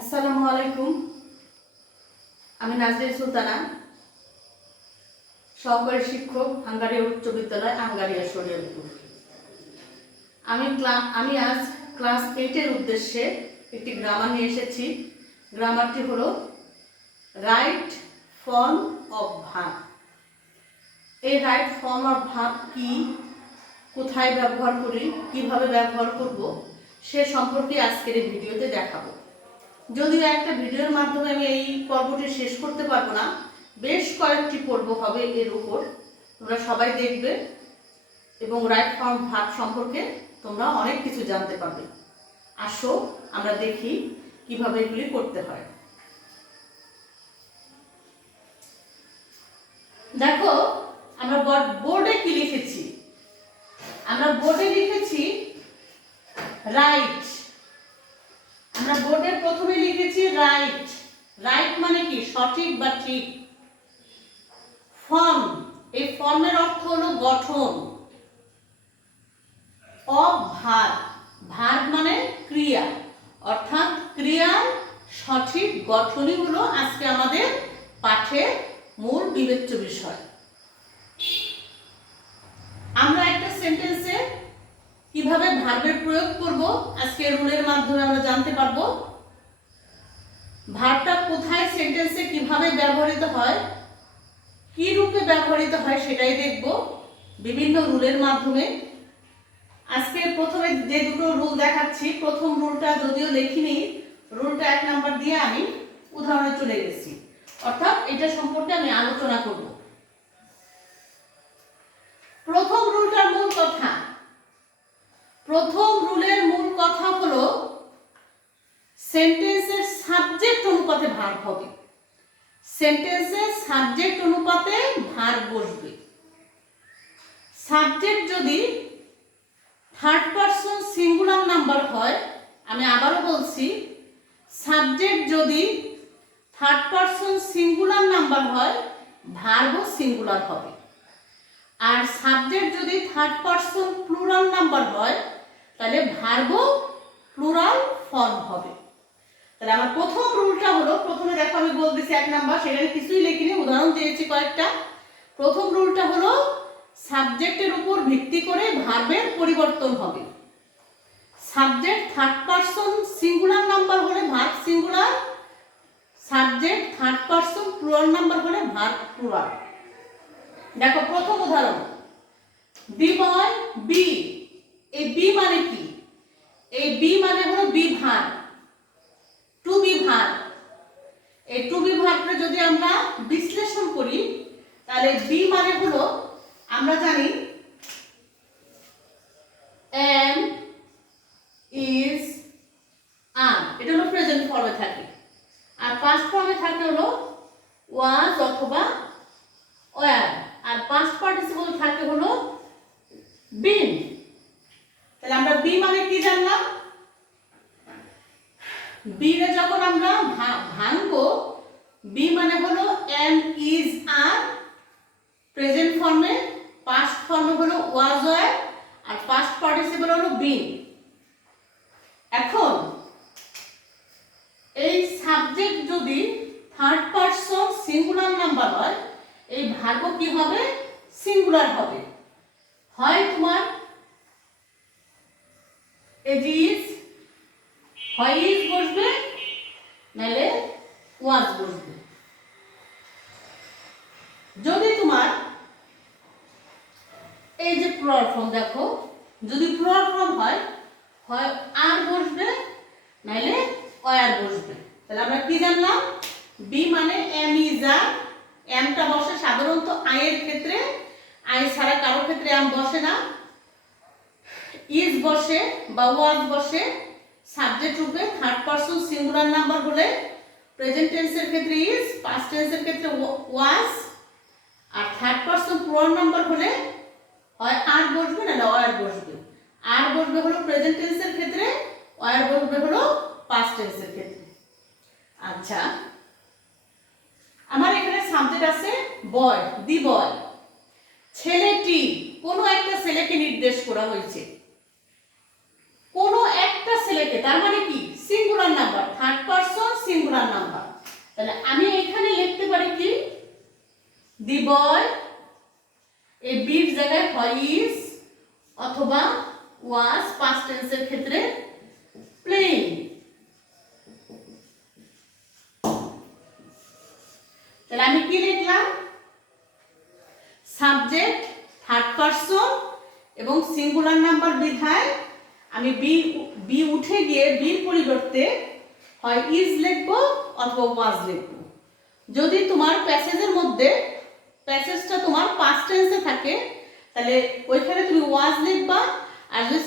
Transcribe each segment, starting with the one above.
আসসালামু আলাইকুম। আমি নাজরিন সুলতানা, সহকারী শিক্ষক, হাঙ্গারিয়া উচ্চ বিদ্যালয়, হাঙ্গারিয়া শরীয়তপুর। আমি আজ ক্লাস 8-এর উদ্দেশ্যে একটি গ্রামার নিয়ে এসেছি। গ্রামারটি হলো রাইট ফর্ম অফ ভার্ব। এই রাইট ফর্ম অফ ভার্ব কি, কোথায় ব্যবহার করি, কিভাবে ব্যবহার করব, সে সম্পর্কে আজকের এই ভিডিওতে দেখাবো। যদিও একটা ভিডিওর মাধ্যমে আমি এই পর্বটি শেষ করতে পারবো না, বেশ কয়েকটি পর্ব হবে এর উপর, তোমরা সবাই দেখবে এবং রাইট ফর্ম ভার্ব সম্পর্কে তোমরা অনেক কিছু জানতে পারবে। আসো আমরা দেখি কিভাবে এগুলি করতে হয়। দেখো আমরা বোর্ডে কি লিখেছি, আমরা বোর্ডে লিখেছি রাইট। আমরা বোর্ডে প্রথমে লিখেছি রাইট। রাইট মানে কি? সঠিক বা ঠিক। ফর্ম, এই ফর্মের অর্থ হলো গঠন। অফ ভার্ব, ভার্ব মানে ক্রিয়া, অর্থাৎ ক্রিয়ার সঠিক গঠনই হলো আজকে আমাদের পাঠের মূল বিবেচ্য বিষয়। আমরা একটা সেন্টেন্সে কিভাবে ভার্বের প্রয়োগ করব আজকে রুলের মাধ্যমে আমরা জানতে পারবো। ভার্বটা কোথায় সেন্টেন্সে কিভাবে ব্যবহৃত হয়, কি রূপে ব্যবহৃত হয় সেটাই দেখব বিভিন্ন রুলের মাধ্যমে। আজকে প্রথমে যে দুটো রুল দেখাচ্ছি, প্রথম রুলটা যদিও লিখিনি, রুলটা 1 নাম্বার দিয়ে আমি উদাহরণে চলে গেছি, অর্থাৎ এটা সম্পর্কে আমি আলোচনা করব। প্রথম রুলটার মূল কথা, প্রথম রুলের মূল কথা হলো সেন্টেন্সের সাবজেক্ট অনুপাতে ভার্ব হবে। সেন্টেন্সের সাবজেক্ট অনুপাতে ভার্ব বসবে। সাবজেক্ট যদি থার্ড পারসন সিঙ্গুলার নাম্বার হয়, আমি আবারও বলছি, সাবজেক্ট যদি থার্ড পারসন সিঙ্গুলার নাম্বার হয়, ভার্বও সিঙ্গুলার হবে। আর সাবজেক্ট যদি থার্ড পারসন প্লুরাল নাম্বার হয়, তাহলে ভার্বও প্লুরাল ফর্ম হবে। তাহলে আমার প্রথম রুলটা হলো, প্রথমে দেখো আমি বলতেছি 1 নাম্বার, সেখানে কিছুই লিখিনি, উদাহরণ দিয়েছি কয়েকটা। প্রথম রুলটা হলো সাবজেক্টের উপর ভিত্তি করে ভার্বের পরিবর্তন হবে। Subject third person singular number হলে verb singular, subject third person plural number হলে ভার্ব প্লুরাল। দেখো প্রথম উদাহরণ, দি বয় বি। এই বি মানে কি? এই বি মানে হলো be verb, to be verb. এই টু বি ভার্বটা যদি আমরা বিশ্লেষণ করি, তাহলে বি মানে হলো, আমরা জানি am, is, are, এটা হলো প্রেজেন্ট ফর্মে থাকে। আর পাস্ট ফর্মে থাকে হলো was অথবা were, আর পাস্ট পার্টিসিপল থাকে হলো been। তাহলে আমরা বি মানে কি জানলাম? বি রে যখন আমরা ভাঙবো, বি মানে হলো am, is, are প্রেজেন্ট ফর্মে, পাস্ট ফর্মে হলো was, were, আর পাস্ট পার্টিসিপল হলো been। এখন এই সাবজেক্ট যদি থার্ড পারসন সিঙ্গুলার নাম্বার হয়, এই ভার্বও কি হবে? সিঙ্গুলার হবে। হয় তোমার ইজ, হয় ইজ বসবে, নাহলে ওয়াজ বসবে। যদি তোমার এই যে প্লুরাল ফর্ম, দেখো যদি প্লুরাল ফর্ম হয়, হয় আর বসবে, নাহলে ওয়ার বসবে। তাহলে আমরা কি জানলাম? বি মানে এম ইজ আর, এমটা বসে সাধারণত আই এর ক্ষেত্রে, আই ছাড়া কারো ক্ষেত্রে এম বসে না। ইজ বসে বা ওয়াজ বসে সাবজেক্ট রূপে, থার্ড পারসন সিঙ্গুলার নাম্বার হলে প্রেজেন্ট টেন্সের ক্ষেত্রে ইজ, পাস্ট টেন্সের ক্ষেত্রে ওয়াজ, আর থার্ড পারসন প্লুরাল নাম্বার হলে হয় আর বসবে না ওয়ার বসবে। আর বসবে হলো প্রেজেন্ট টেন্সের ক্ষেত্রে, ওয়ার বসবে হলো পাস্ট টেন্সের ক্ষেত্রে। আচ্ছা, আমার এখানে সাবজেক্ট আছে বয়, দি বয়। ছেলেটি, কোনো একটা ছেলেকে নির্দেশ করা হয়েছে, কোনো একটা ছেলেকে, তার মানে কি? সিঙ্গুলার নাম্বার, থার্ড পারসন তাহলে আমি এখানে লিখতে পারি কি, দি বয়, এই বির জায়গায় হয় ইজ অথবা ওয়াজ, পাস্ট টেন্সের ক্ষেত্রে প্লেইং। তাহলে আমি কি লিখলাম, সাবজেক্ট থার্ড পারসন এবং সিঙ্গুলার নাম্বার বিধায় আমি বি উঠে গিয়ে বির পরিবর্তে হয় ইজ লিখবো অথবা ওয়াজ লিখবো। যদি তোমার প্যাসেজের মধ্যে প্যাসেজটা তোমার পাস্ট টেন্সে থাকে তাহলে ওইখানে তুমি ওয়াজ লিখবা, আর যদি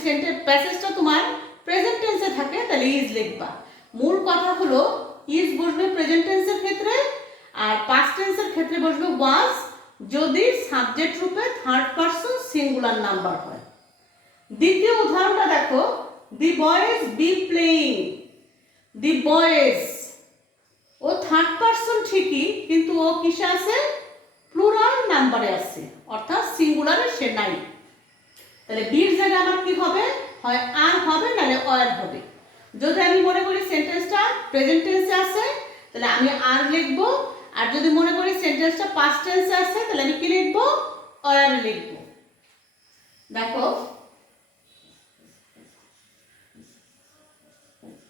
প্যাসেজটা তোমার প্রেজেন্ট টেন্সে থাকে তাহলে ইজ লিখবা। মূল কথা হলো ইজ বসবে প্রেজেন্ট টেন্সের ক্ষেত্রে আর পাস্ট টেন্সের ক্ষেত্রে বসবে ওয়াজ, যদি সাবজেক্ট রূপে থার্ড পারসন সিঙ্গুলার নাম্বার হয়। দ্বিতীয় উদাহরণটা দেখো, the boys be playing. The boys, ও থার্ড পারসন ঠিকই, কিন্তু ও কিসে আছে, প্লুরাল নাম্বারে আছে, অর্থাৎ সিঙ্গুলারে সে নাই। তাহলে বির জায়গায় আমার কি হবে, হয় আর হবে নাহলে অর হবে। যদি আমি মনে করি সেন্টেন্সটা প্রেজেন্ট টেন্সে আছে তাহলে আমি আর লিখবো, আর যদি মনে করি সেন্টেন্সটা পাস্ট টেন্সে আছে তাহলে আমি কি লিখবো, অর লিখবো। দেখো,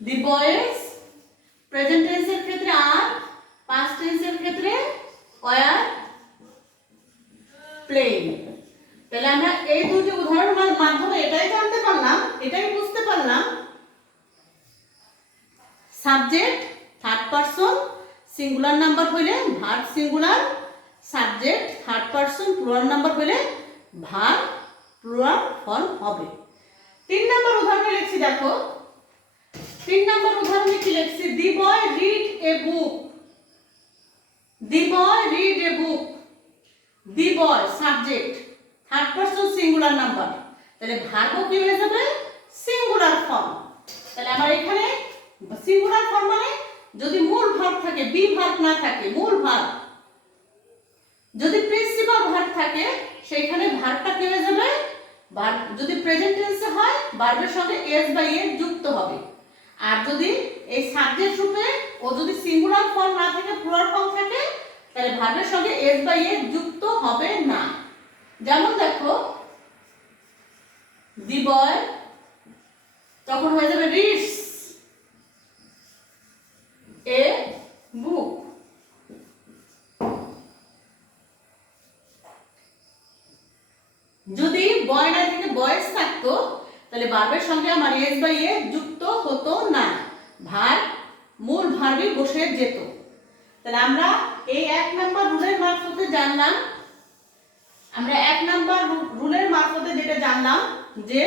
দি বয়েজ প্রেজেন্ট টেন্সের ক্ষেত্রে আর, পাস্ট টেন্সের ক্ষেত্রে অর প্লেইং। তাহলে আমরা এই দুটি উদাহরণের মাধ্যমে এটাই জানতে পারলাম, এটাই বুঝতে পারলাম, subject third person singular number হইলে verb singular, subject third person plural number হইলে ভার্ব প্লুরাল ফর্ম হবে। 3 নম্বর উদাহরণে লিখছি, দেখো 3 নম্বর উদাহরণে কি লিখছি, the boy read a book. The boy read a book. The boy subject third person singular number, তাহলে ভার্বও কি হয়ে যাবে, সিঙ্গুলার ফর্ম। তাহলে আমার এখানে সিঙ্গুলার ফর্ম মানে যদি মূল ভার্ব থাকে, বি ভার্ব না থাকে, মূল ভার্ব। যদি প্রিন্সিপাল ভার্ব থাকে সেখানে ভার্বটা কি হয়ে যাবে, ভার্ব যদি প্রেজেন্ট টেন্সে হয় ভার্বের সঙ্গে এস বা এস যুক্ত হবে। আর যদি এই সাবজেক্ট রূপে ও যদি সিঙ্গুলার ফর্ম না থাকে, প্লুরাল ফর্ম থাকে, তাহলে ভার্বের সঙ্গে এস বা এস যুক্ত হবে না। যেমন দেখো, দি বয় তখন হয়ে যাবে রিডস এ বুক। যদি বয় না থেকে বয়েজ থাকতো তাহলে ভার্বের সঙ্গে আমার এস বা এস যুক্ত হতো না, ভার্ব মূল ভার্বই বসে যেত। তাহলে আমরা এই 1 নম্বর রুলের মারফতে জানলাম, আমরা 1 নম্বর রুলের মারফতে যেটা জানলাম যে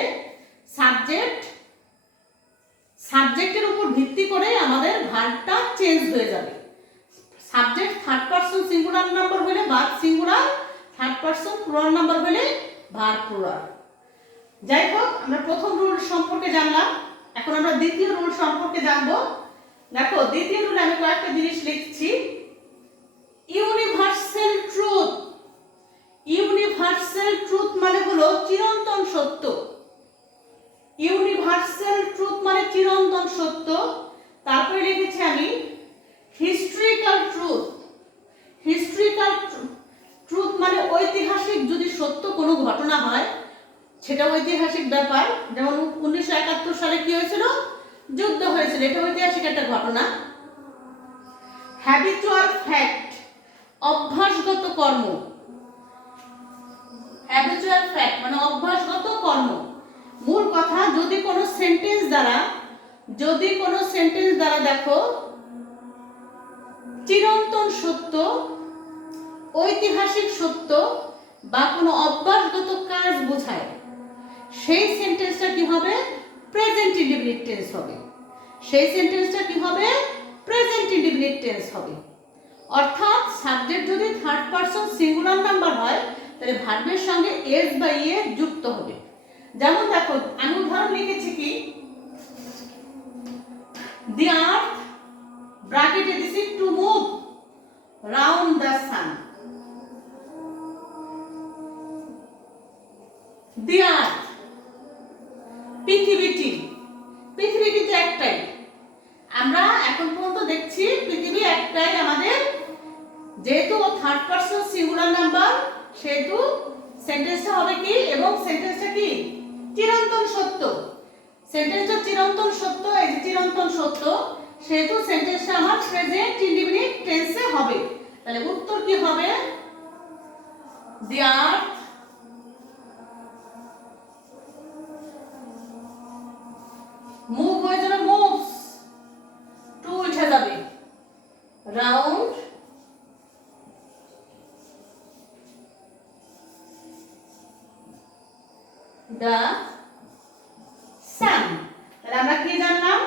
সাবজেক্টের উপর ভিত্তি করে আমাদের ভার্বটা চেঞ্জ হয়ে যাবে। Subject third person singular number হলে verb singular, third person plural number হলে ভার্ব প্লুরাল। যাই হোক, আমরা প্রথম রুল সম্পর্কে জানলাম, এখন আমরা দ্বিতীয় রুল সম্পর্কে জানবো। দেখো, দ্বিতীয় রুলে আমি কয়েকটা জিনিস লিখছি। Universal truth. ইউনিভার্সাল ট্রুথ মানে হলো চিরন্তন সত্য। ইউনিভার্সাল ট্রুথ মানে চিরন্তন সত্য। তারপরে লিখেছি আমি হিস্ট্রিক্যাল ট্রুথ। হিস্ট্রিক্যাল ট্রুথ মানে ঐতিহাসিক যদি সত্য কোনো ঘটনা হয় সেটা ঐতিহাসিক ব্যাপার। যেমন 1971 সালে কি হয়েছিল, যুদ্ধ হয়েছিল, এটা ঐতিহাসিক একটা ঘটনা। হ্যাবিচুয়াল ফ্যাক্ট, অভ্যাসগত কর্ম। হ্যাবিচুয়াল ফ্যাক্ট মানে অভ্যাসগত কর্ম। মূল কথা, যদি কোনো সেন্টেন্স দ্বারা দেখো চিরন্তন সত্য, ঐতিহাসিক সত্য বা কোনো অভ্যাসগত কাজ বোঝায়, সেই সেন্টেন্সটা কি হবে, প্রেজেন্ট ইনডিফিনিট টেন্স হবে। সেই সেন্টেন্সটা কি হবে, প্রেজেন্ট ইনডিফিনিট টেন্স হবে। অর্থাৎ সাবজেক্ট যদি থার্ড পারসন সিঙ্গুলার নাম্বার হয় তাহলে ভার্বের সঙ্গে এস বা এ যুক্ত হবে। যেমন দেখো, আমি উদাহরণ লিখেছি কি, দি আর্থ ব্র্যাকেটে দিছি to move round the sun. The earth পৃথিবীটি তো একটাই। আমরা এখন পর্যন্ত দেখছি পৃথিবী একটাই আমাদের, যেহেতু থার্ড পারসন সিঙ্গুলার নাম্বার সেহেতু সেন্টেন্সটা হবে কি, এবং সেন্টেন্সটা কি চিরন্তন সত্য। সেন্টেন্সটা চিরন্তন সত্য, এই যে চিরন্তন সত্য, সেহেতু সেন্টেন্সটা আমার প্রেজেন্ট ইনডিফিনিট টেন্সে হবে। তাহলে উত্তর কি হবে? দি আর্থ মুভ হয়ে যাবে, মুভস, টু উঠে যাবে, রাউন্ড দ্য সান। তাহলে আমরা কি জানলাম?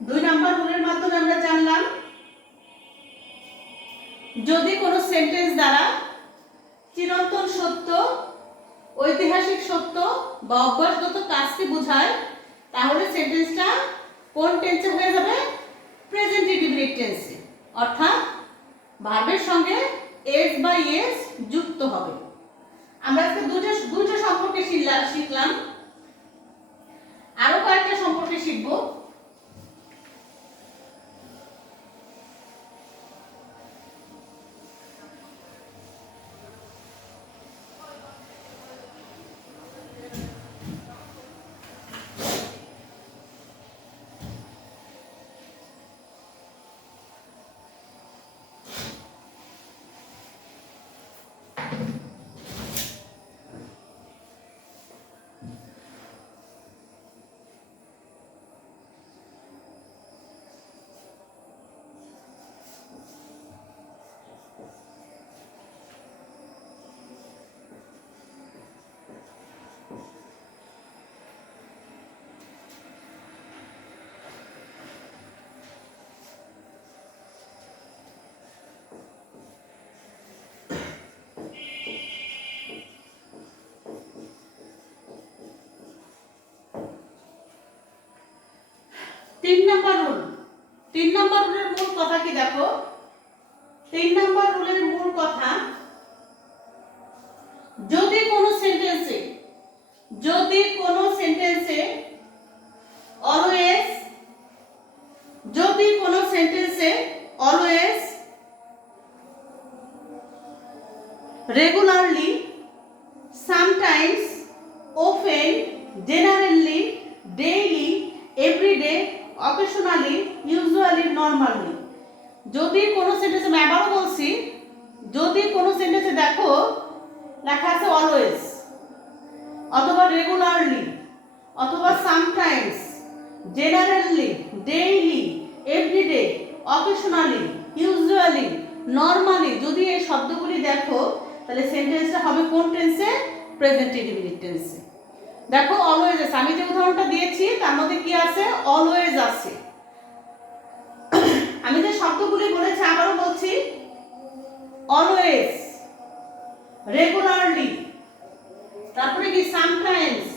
2 নাম্বার রুলের মাধ্যমে আমরা জানলাম যদি কোনো সেন্টেন্স দ্বারা চিরন্তন সত্য, ঐতিহাসিক সত্য বা অভ্যাসগত কাজকে বোঝায়, তাহলে সেন্টেন্সটা কোন টেন্সে হয়ে যাবে? প্রেজেন্ট ইনডিফিনিট টেন্সে, অর্থাৎ ভার্বের সঙ্গে এস বা ইএস যুক্ত হবে। আমরা আজকে দুটো সম্পর্কে শিখলাম, আরো কয়েকটা সম্পর্কে শিখব। তিন নাম্বার রুলের মূল কথা কি দেখো? 3 নাম্বার রুলের মূল কথা, যদি কোনো সেন্টেন্সে always regularly, sometimes, often, generally, daily, everyday, occasionally, usually, normally, যদি কোনো সেন্টেন্সে, আমি আবারও বলছি, যদি কোনো সেন্টেন্সে দেখো লেখা আছে অলওয়েজ, অথবা রেগুলারলি, অথবা sometimes, generally, daily, everyday, occasionally, usually, normally, যদি এই শব্দগুলি দেখো তাহলে সেন্টেন্সটা হবে কোন টেন্সে? প্রেজেন্ট ইনডিফিনিট টেন্সে। দেখো অলওয়েজ আছে, আমি যে উদাহরণটা দিয়েছি তার মধ্যে কি আছে? অলওয়েজ আছে। আমি যে শব্দগুলি বলেছি আবারও বলছি, অলওয়েজ, রেগুলারলি, তারপরে কি sometimes,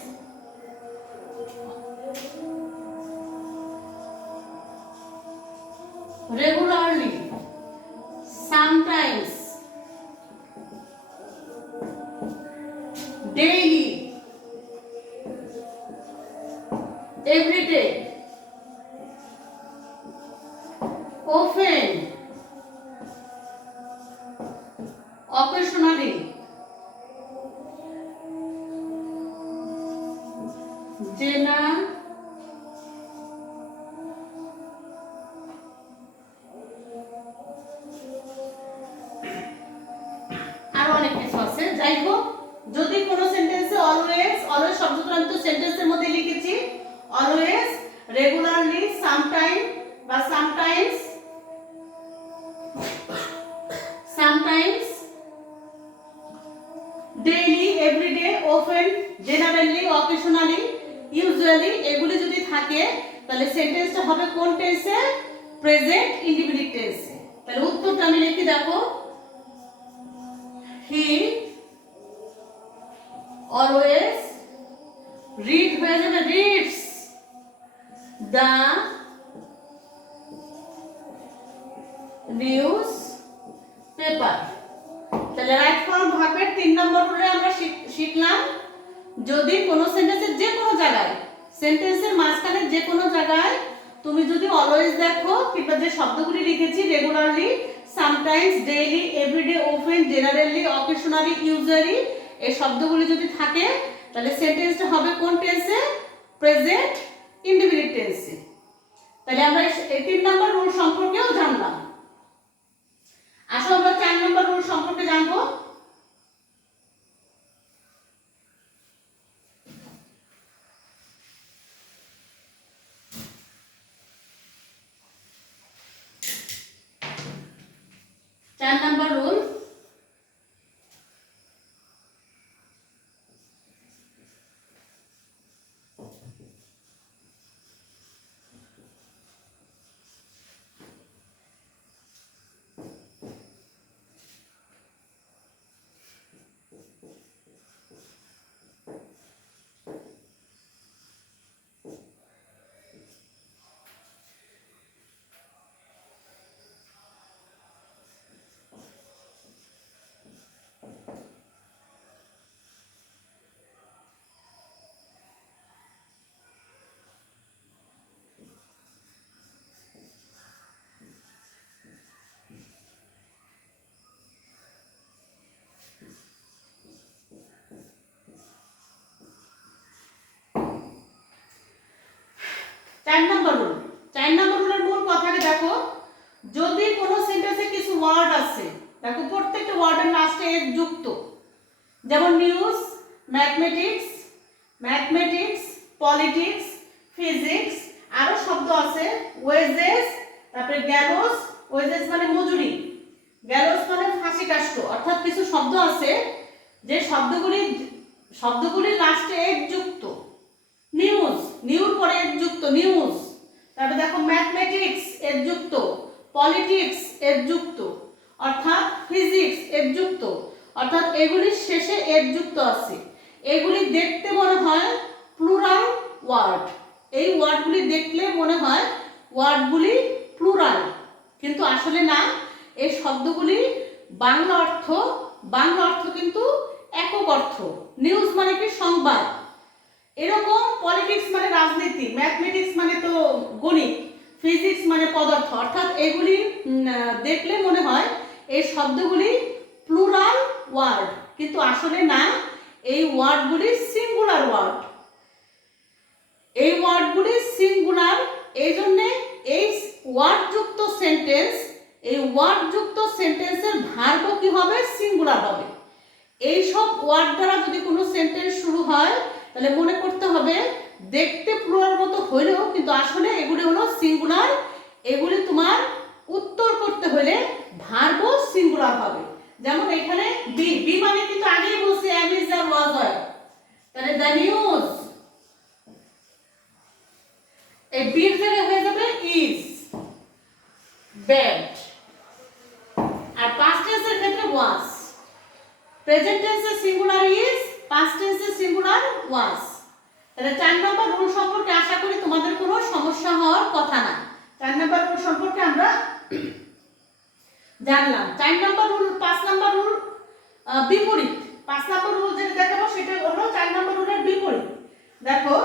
regularly, sometimes, daily, everyday, often, occasionally, আরো অনেক কিছু আছে। যাই হোক, যদি কোনো সেন্টেন্সে অলওয়েজ শব্দটা আমি তো সেন্টেন্সের মধ্যে লিখেছি, অলওয়েজ, রেগুলারলি, সামটাইম বা sometimes, daily, everyday, often, generally, occasionally, usually, এগুলি যদি থাকে তাহলে সেন্টেন্সটা হবে কোন টেন্সে? প্রেজেন্ট ইনডিফিনিট টেন্সে। তাহলে উত্তরটা আমি লিখি, দেখো, হি অলওয়েজ রিড হয়ে যাবে রিডস দ্য নিউজ পেপার। তাহলে রাইট ফর্ম ভার্বের 3 নম্বর রুলে আমরা শিখলাম, যদি কোনো সেন্টেন্সের যে কোনো জায়গায়, সেন্টেন্সের মাঝখানে যে কোনো জায়গায় তুমি যদি অলওয়েজ দেখো কিংবা যে শব্দগুলি লিখেছি regularly, sometimes, daily, everyday, often, generally, occasionally, usually, এই শব্দগুলি যদি থাকে তাহলে সেন্টেন্সটা হবে কোন টেন্সে? প্রেজেন্ট ইনডিফিনিট টেন্সে। তাহলে আমরা এই 3 নম্বর রুল সম্পর্কেও জানলাম। আসো আমরা 4 নম্বর রুল সম্পর্কে জানবো। চার নম্বর রুল, চার নম্বর রুল। 4 নম্বর রুলের মূল কথাটা দেখো, যদি কোনো সেন্টেন্সে কিছু ওয়ার্ড আছে, দেখো প্রত্যেকটা ওয়ার্ডের লাস্টে এর যুক্ত, যেমন news, mathematics, mathematics, politics, physics, আরো শব্দ আছে, ওয়েজেস, তারপরে গ্যালোস, ওয়েজেস মানে মজুরি, গ্যালোস মানে ফাঁসি কাষ্ট, অর্থাৎ কিছু শব্দ আছে যে শব্দগুলি লাস্টে এর যুক্ত। নিউজ, নিউর পরে এর যুক্ত নিউজ, তারপরে দেখো ম্যাথমেটিক্স এর যুক্ত, পলিটিক্স এর যুক্ত, অর্থাৎ ফিজিক্স এর যুক্ত, অর্থাৎ এগুলির শেষে এর যুক্ত আছে। এগুলি দেখতে মনে হয় প্লুরাল ওয়ার্ড, এই ওয়ার্ডগুলি দেখলে মনে হয় ওয়ার্ডগুলি প্লুরাল, কিন্তু আসলে না। এই শব্দগুলি বাংলা অর্থ কিন্তু একক অর্থ। নিউজ মানে কি? সংবাদ। এরকম পলিটিক্স মানে রাজনীতি, ম্যাথমেটিক্স মানে তো গণিত, ফিজিক্স মানে পদার্থ, অর্থাৎ এগুলি দেখলে মনে হয় এই শব্দগুলি প্লুরাল ওয়ার্ড, কিন্তু আসলে না। এই ওয়ার্ডগুলি সিঙ্গুলার ওয়ার্ড, এই ওয়ার্ডগুলি সিঙ্গুলার। এই জন্য এই ওয়ার্ডযুক্ত সেন্টেন্স, এই ওয়ার্ডযুক্ত সেন্টেন্সের ভার্ব কি হবে? সিঙ্গুলার হবে। এই সব ওয়ার্ড দ্বারা যদি কোনো সেন্টেন্স শুরু হয় তাহলে মনে করতে হবে দেখতে প্লুরাল মতো হইলেও কিন্তু আসলে এগুলি হলো সিঙ্গুলার। এগুলি তোমার উত্তর করতে হলে ভার্ব সিঙ্গুলার হবে। যেমন এখানে বি, বি মানে কিন্তু আগেই বলছি এম ইজ আর ওয়াজ আর, তাহলে দ্য নিউজ, এই বির জায়গায় হয়ে যাবে ইজ, ব্যাড। আর পাস্ট টেন্সের ক্ষেত্রে ওয়াজ, প্রেজেন্ট টেন্সে সিঙ্গুলার ইজ, পাস্ট টেন্সে সিঙ্গুলার ওয়াজ। তাহলে 4 নম্বর রুল সম্পর্কে আশা করি তোমাদের কোনো সমস্যা হওয়ার কথা না। 4 নম্বর রুল সম্পর্কে আমরা জানলাম। 4 নম্বর রুল, 5 নম্বর রুল বিপরীত। 5 নম্বর রুল যেটা দেখাবো সেটা হলো 4 নম্বর রুলের বিপরীত। দেখো,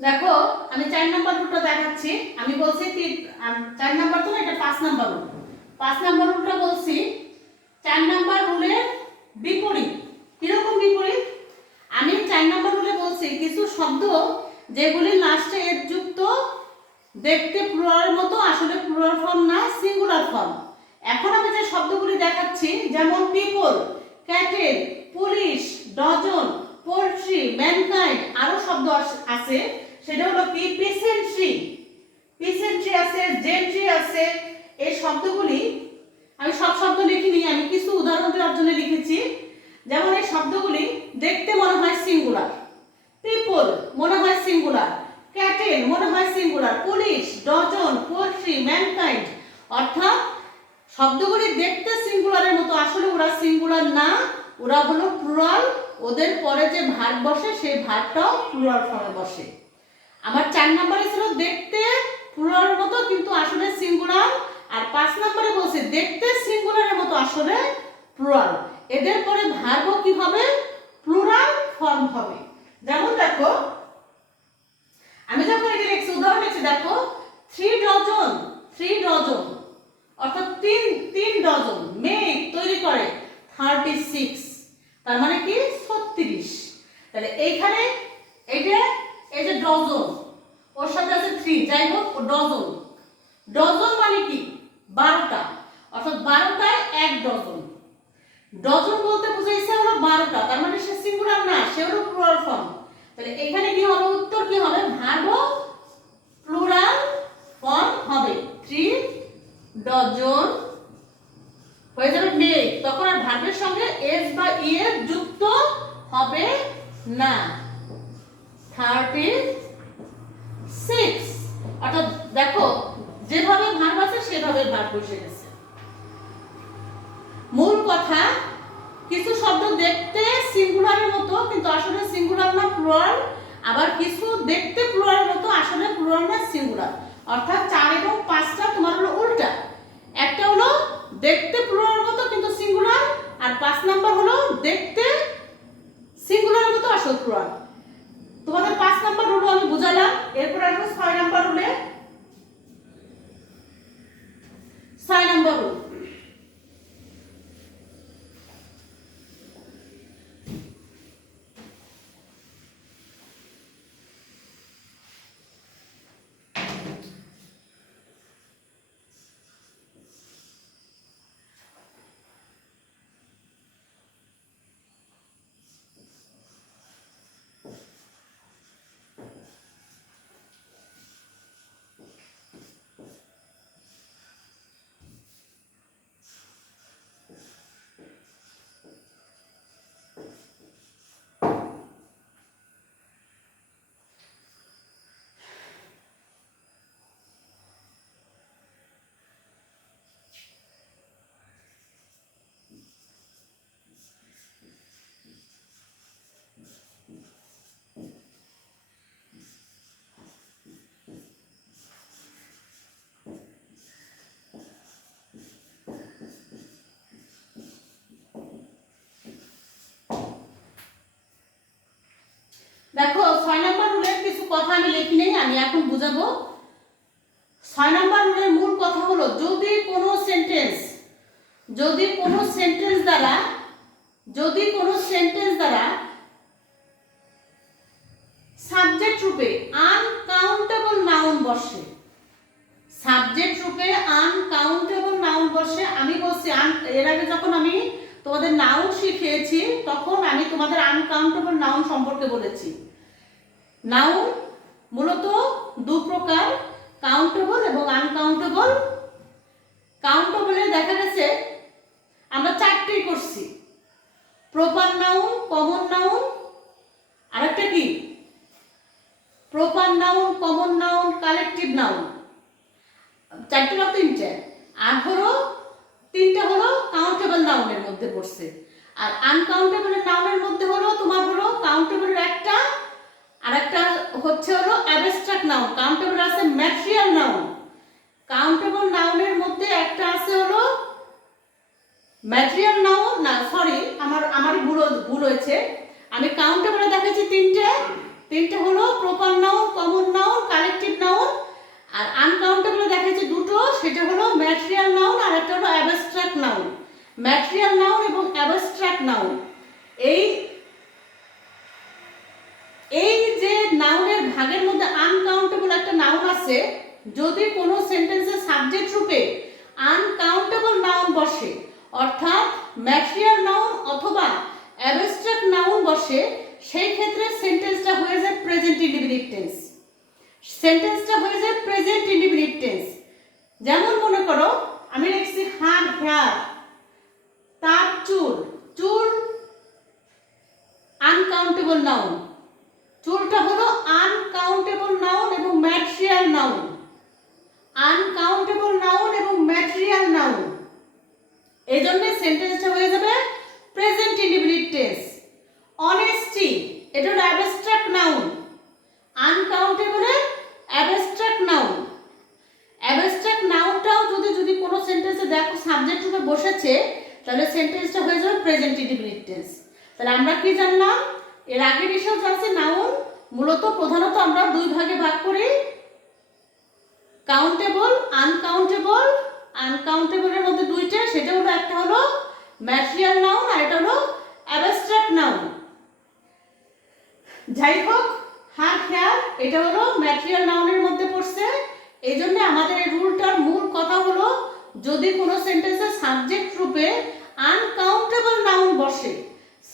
দেখো আমি 4 নাম্বার রুলটা দেখাচ্ছি। আমি বলছি 4 নাম্বার তো না, এটা 5 নাম্বার রুল। 5 নাম্বার রুলটা বলছি 4 নাম্বার রুলের বিপরীত। কিরকম বিপরীত? আমি 4 নাম্বার রুলে বলছি কিছু শব্দ যেগুলি লাস্টে এর যুক্ত, দেখতে প্লুরাল মতো, আসলে প্লুরাল ফর্ম না, সিঙ্গুলার ফর্ম। এখন আমি যে শব্দগুলি দেখাচ্ছি, যেমন people, cattle, police, dozen, poultry, mankind, আরো শব্দ আছে, সেটা হলো কি পিসেন্ট্রি, পিসেন্ট্রি আছে, জেন্ট্রি আছে। এই শব্দগুলি আমি সব শব্দ লিখিনি, আমি কিছু উদাহরণ দেওয়ার জন্য লিখেছি। যেমন এই শব্দগুলি দেখতে মনে হয় সিঙ্গুলার, পিপল মনে হয় সিঙ্গুলার, ক্যাটেল মনে হয় singular, police, dozen, poultry, mankind, অর্থাৎ শব্দগুলি দেখতে সিঙ্গুলারের মতো, আসলে ওরা সিঙ্গুলার না, ওরা হলো প্লুরাল। ওদের পরে যে ভার্ব বসে সেই ভার্বটাও প্লুরাল ফর্মে বসে। আমার 4 নম্বরে ছিল দেখতে প্লুরালের মতো কিন্তু আসলে সিঙ্গুলার, আর 5 নম্বরে বলছে দেখতে সিঙ্গুলারের মতো আসলে প্লুরাল। এদের পরে ভার্বও কি হবে? প্লুরাল ফর্ম হবে। যেমন দেখো আমি যখন এটা লিখছি, উদাহরণ লিখছি, দেখো 3 ডজন, 3 ডজন অর্থাৎ 3 ডজন মেক তৈরি করে 36, তার মানে কি 36। তাহলে এইখানে এইটা এই যে ডজন, ওর সাথে আছে 3, যাই হোক ও ডজন, ডজন মানে কি 12টা, অর্থাৎ 12টায় 1 ডজন। ডজন বলতে বুঝাইছে হলো 12টা, তার মানে সে সিঙ্গুলার না, সে হলো প্লুরাল ফর্ম। তাহলে এখানে কি হবে? উত্তর কি হবে? ভার্ব প্লুরাল ফর্ম হবে। 3 ডজন হয়ে যাবে মেক, তখন আর ভার্বের সঙ্গে এস বা ই এর যুক্ত হবে না। 36, অর্থাৎ দেখো যেভাবে ভার্ব আছে সেভাবে ভার্ব বসে গেছে। মূল কথা, কিছু শব্দ দেখতে সিঙ্গুলারের মতো কিন্তু আসলে সিঙ্গুলার না, প্লুরাল। আবার কিছু দেখতে প্লুরালের মতো, আসলে প্লুরাল না, সিঙ্গুলার। অর্থাৎ 4 এবং 5টা তোমার হলো উল্টা। একটা হলো দেখতে প্লুরালের মতো কিন্তু সিঙ্গুলার, আর 5 নাম্বার হলো দেখতে সিঙ্গুলারের মতো আসলে প্লুরাল। তোমাদের 5 নাম্বার রুল আমি বুঝালাম। এরপর আসবো 6 নাম্বার রুলে। 6 নাম্বার রুল, দেখো 6 নাম্বার রুলের কিছু কথা আমি লিখি নেই, আমি এখন বুঝাবো। 6 নাম্বার রুলের মূল কথা হলো যদি কোনো সেন্টেন্স দ্বারা সাবজেক্ট রূপে আনকাউন্টেবল নাউন বসে, সাবজেক্ট রূপে আনকাউন্টেবল নাউন বসে। আমি বলছি এর আগে যখন আমি তোমাদের নাউন শিখিয়েছি তখন আমি তোমাদের আনকাউন্টেবল নাউন সম্পর্কে বলেছি। নাউন মূলত 2 প্রকার, কাউন্টেবল এবং আনকাউন্টেবল। কাউন্টেবলে দেখা গেছে আমরা 4টেই করছি, প্রপার নাউন, কমন নাউন, আরেকটা কি proper noun, common noun, collective noun, 4টে বা 3টে। আর হলো 3টে হলো কাউন্টেবল নাউনের মধ্যে পড়ছে। আর আনকাউন্টেবল নাউনের মধ্যে হলো তোমার হলো কাউন্টেবলের একটা, আর একটা হচ্ছে হলো অ্যাবস্ট্রাক্ট নাউন। কাউন্টেবল আছে ম্যাটেরিয়াল নাউন, কাউন্টেবল নাউনের মধ্যে একটা আছে হলো ম্যাটেরিয়াল নাউন, না সরি আমারই ভুল হয়েছে। আমি কাউন্টেবলে দেখেছি 3টে, তিনটে হলো proper noun, common noun, collective noun. আর আনকাউন্টেবল দেখাচ্ছে দুটো, সেটা হলো ম্যাটেরিয়াল নাউন আর একটা হলো অ্যাবস্ট্রাক্ট নাউন। ম্যাটেরিয়াল নাউন এবং অ্যাবস্ট্রাক্ট নাউন, এই এই যে নাউনের ভাগের মধ্যে আনকাউন্টেবল একটা নাউন আছে, যদি কোনো সেন্টেন্সের সাবজেক্ট রূপে আনকাউন্টেবল নাউন বসে, অর্থাৎ ম্যাটেরিয়াল নাউন অথবা অ্যাবস্ট্রাক্ট নাউন বসে, সেই ক্ষেত্রে সেন্টেন্সটা হয়ে যায় প্রেজেন্ট ইনডিফিনিট টেন্স। সেন্টেন্সটা হয়ে যায় প্রেজেন্ট ইনডিফিনিট টেন্স। যেমন মনে করো আমি লিখছি হার হেয়ার, তার চুল, চুল আনকাউন্টেবল নাউন, চুলটা হলো আনকাউন্টেবল নাউন এবং ম্যাটেরিয়াল নাউন। আনকাউন্টেবল নাউন এবং ম্যাটেরিয়াল নাউন, এই জন্য সেন্টেন্সটা হয়ে যাবে প্রেজেন্ট ইনডিফিনিট টেন্স। অনেস্টি, এটা হলো অ্যাবস্ট্রাক্ট নাউন, আনকাউন্টেবলের অ্যাবস্ট্রাক্ট নাউন। অ্যাবস্ট্রাক্ট নাউনটাও যদি কোনো সেন্টেন্সে দেখো সাবজেক্ট রূপে বসেছে, তাহলে সেন্টেন্সটা হয়ে যাবে প্রেজেন্ট ইনডিফিনিট টেন্স। তাহলে আমরা কি জানলাম? এর আগের এসেও জানছি নাউন মূলত প্রধানত আমরা দুই ভাগে ভাগ করি, কাউন্টেবল, আনকাউন্টেবল। আনকাউন্টেবলের মধ্যে দুইটা, সেটা হলো একটা হলো ম্যাটেরিয়াল নাউন আর এটা হলো অ্যাবস্ট্রাক্ট নাউন। যাই হোক, হার হেয়ার এটা হলো ম্যাটেরিয়াল নাউনের মধ্যে পড়ছে। এই জন্য আমাদের এই রুলটার মূল কথা হলো, যদি কোনো সেন্টেন্সের সাবজেক্ট রূপে আনকাউন্টেবল নাউন বসে,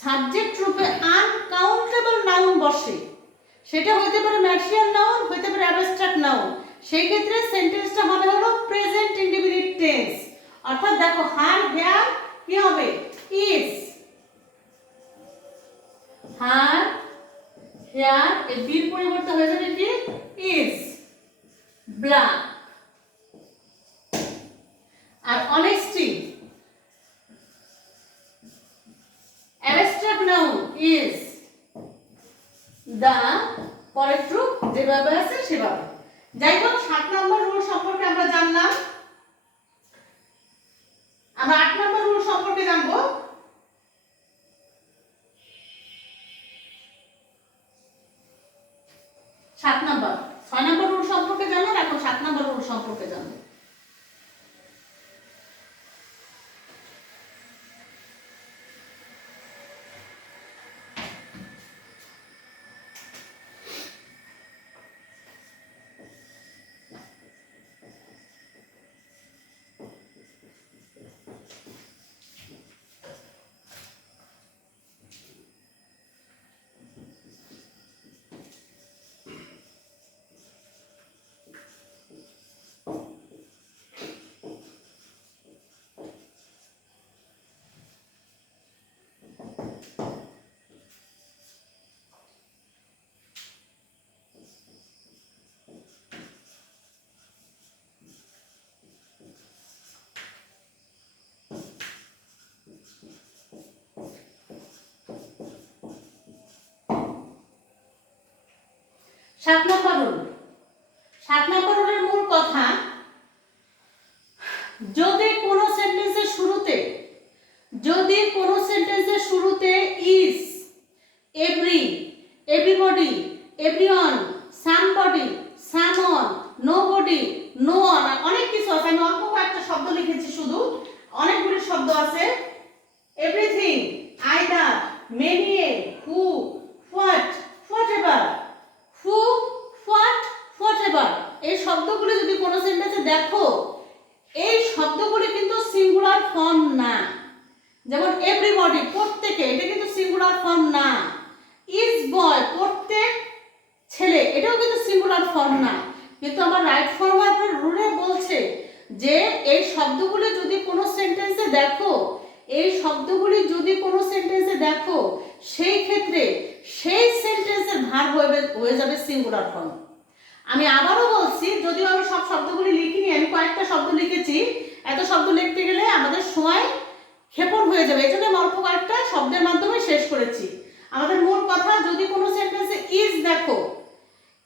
সাবজেক্ট রূপে আনকাউন্টেবল নাউন বসে, সেটা হইতে পারে ম্যাটেরিয়াল নাউন, হইতে পারে অ্যাবস্ট্রাক্ট নাউন, সেই ক্ষেত্রে সেন্টেন্সটা হবে হলো প্রেজেন্ট ইনডিফিনিট টেন্স। অর্থাৎ দেখো হার হেয়ার কি হবে? ইজ। হার হেয়ার এর বির পরিবর্তে হয়ে যাবে কি? Is black. আর honesty, abstract noun is the, পরের ট্রু যেভাবে আছে সেভাবে। যাই হোক, 7 নম্বর রুল সম্পর্কে আমরা জানলাম। আমরা 8 নম্বর রুল সম্পর্কে জানবো। 7 নম্বর, 6 নম্বর রুল সম্পর্কে জানলাম, এখন 7 নম্বর রুল সম্পর্কে জানবো। সাত নম্বর রুল। 7 নম্বর রুলের মূল কথা, যদি কোনো সেন্টেন্সের শুরুতে is, every, everybody, everyone, somebody, someone, nobody, no one, অনেক কিছু আছে, আমি অল্প কয়েকটা শব্দ লিখেছি, শুধু অনেকগুলি শব্দ আছে। Everything, either, many, who, what, whatever, who, what, whatever, এই শব্দগুলি যদি কোনো সেন্টেন্সে দেখো, এই শব্দগুলি কিন্তু সিঙ্গুলার ফর্ম না। যেমন এভরিবডি, প্রত্যেকে, এটা কিন্তু সিঙ্গুলার ফর্ম না। ইজ বয়, প্রত্যেক ছেলে, এটাও কিন্তু সিঙ্গুলার ফর্ম না। কিন্তু আমার রাইট ফরওয়ার্ড রুলে বলছে যে এই শব্দগুলি যদি কোনো সেন্টেন্সে দেখো, সেই ক্ষেত্রে সেই সেন্টেন্সের ভার্ব হয়ে যাবে সিঙ্গুলার ফর্ম। আমি আবারও বলছি, যদিও আমি সব শব্দগুলি লিখিনি, আমি কয়েকটা শব্দ লিখেছি, এত শব্দ লিখতে গেলে আমাদের সময় ক্ষেপণ হয়ে যাবে, এই জন্য আমি অল্প কয়েকটা শব্দের মাধ্যমে শেষ করেছি। আমাদের মূল কথা, যদি কোনো সেন্টেন্সে ইজ দেখো,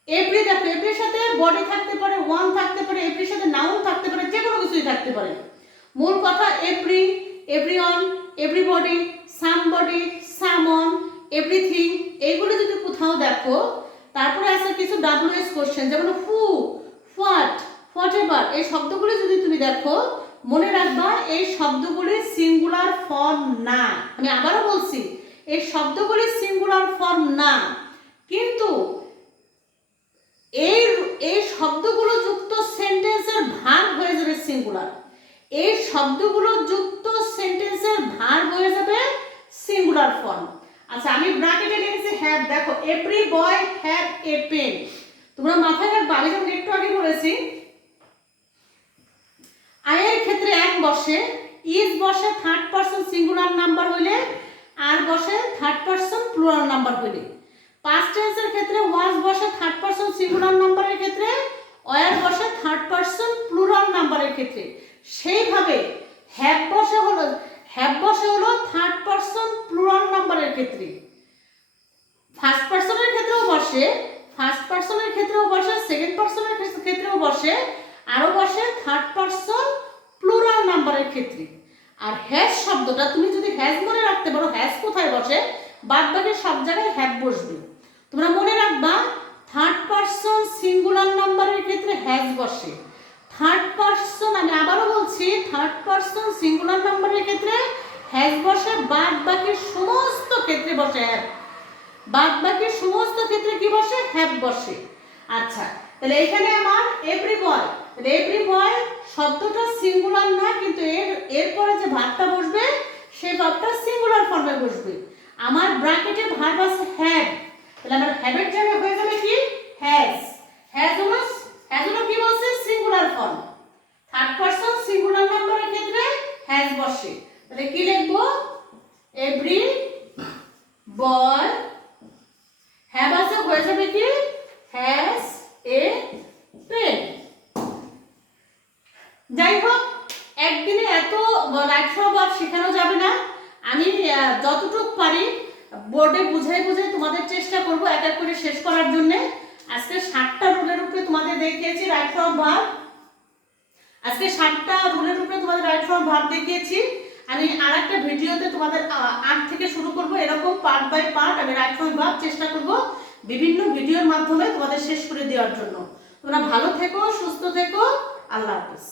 এভরি দেখো, এভরির সাথে বডি থাকতে পারে, ওয়ান থাকতে পারে, এভরির সাথে নাউন থাকতে পারে, যে কোনো কিছুই থাকতে পারে। মূল কথা every, everyone, everybody, somebody, someone, everything, এইগুলো যদি কোথাও দেখো, তারপরে আছে কিছু WH কোশ্চেন, যেমন হু, হোয়াট, হোয়াটএভার, এই শব্দগুলি যদি তুমি দেখো মনে রাখবা এই শব্দগুলি সিঙ্গুলার ফর্ম না। আমি আবারও বলছি, এই শব্দগুলি সিঙ্গুলার ফর্ম না, কিন্তু এই শব্দগুলো যুক্ত সেন্টেন্সের ভার্ব হয়ে যাবে সিঙ্গুলার। এই শব্দগুলো যুক্ত সেন্টেন্সের ভার্ব হয়ে যাবে সিঙ্গুলার ফর্ম। আচ্ছা, আমি ব্র্যাকেটে লিখেছি হ্যাভ। দেখো, every boy have a pen. তোমরা মাথায় রাখবে, আমি যখন একটু আগে বলেছি আয়ের ক্ষেত্রে এক বসে, ইজ বসে থার্ড পারসন সিঙ্গুলার নাম্বার হইলে, আর বসে থার্ড পারসন প্লুরাল নাম্বার হইলে। পাস্ট টেন্সের ক্ষেত্রে ওয়াজ বসে থার্ড পারসন সিঙ্গুলার নাম্বারের ক্ষেত্রে, ওয়ার বসে থার্ড পারসন প্লুরাল নাম্বারের ক্ষেত্রে। সেইভাবে হ্যাভ বসে হলো থার্ড পারসন প্লুরাল নাম্বারের ক্ষেত্রে। ফার্স্ট পারসনের ক্ষেত্রেও বসে, সেকেন্ড পারসনের ক্ষেত্রেও বসে, আরও বসে থার্ড পারসন প্লুরাল নাম্বারের ক্ষেত্রে। আর হ্যাজ শব্দটা তুমি যদি হ্যাজ মনে রাখতে পারো, হ্যাজ কোথায় বসে, বাদ বাকি সব জায়গায় হ্যাভ বসবে। তোমরা মনে রাখবা, থার্ড পারসন সিঙ্গুলার নাম্বারের ক্ষেত্রে হ্যাজ বসে। থার্ড পারসন, আমি আবারও বলছি, থার্ড পারসন সিঙ্গুলার নাম্বারের ক্ষেত্রে হ্যাজ বসে, বাদ বাকি সমস্ত ক্ষেত্রে বসে হ্যাভ। বাদ বাকি সমস্ত ক্ষেত্রে কি বসে? হ্যাভ বসে। আচ্ছা, তাহলে এখানে আমার এভরি বয়, তাহলে এভরি বয় শব্দটা সিঙ্গুলার না, কিন্তু এরপরে যে ভার্বটা বসবে সেই ভার্বটা সিঙ্গুলার ফর্মে বসবে। আমার ব্র্যাকেটে ভার্ব আছে হ্যাভ, তাহলে আমার হ্যাভের জায়গায় হয়ে যাবে কি? হ্যাজ। হ্যাজ হলো কি বলছে? Singular form. Third person singular নাম্বারের ক্ষেত্রে হ্যাজ বসে। তাহলে কি লিখবো? এভরি বয় হ্যাভ আছে, হয়ে যাবে কি? Has a pen. যাই হোক, একদিনে এত রাইট ফ্রম ভার্ব শেখানো যাবে না। আমি যতটুকু পারি বোর্ডে বুঝাই তোমাদের চেষ্টা করব এক এক করে শেষ করার জন্য। আজকে 7টা রুলের উপরে তোমাদের দেখিয়েছি রাইট ফ্রম ভার্ব। আজকে 7টা রুলের উপরে তোমাদের রাইট ফ্রম ভার্ব দেখিয়েছি। আমি আরেকটা ভিডিওতে তোমাদের 8 থেকে শুরু করব, এরকম পার্ট বাই পার্ট আমি রাইট ফ্রম ভার্ব চেষ্টা করব বিভিন্ন ভিডিওর মাধ্যমে তোমাদের শেষ করে দেওয়ার জন্য। তোমরা ভালো থেকো, সুস্থ থেকো, আল্লাহ হাফেজ।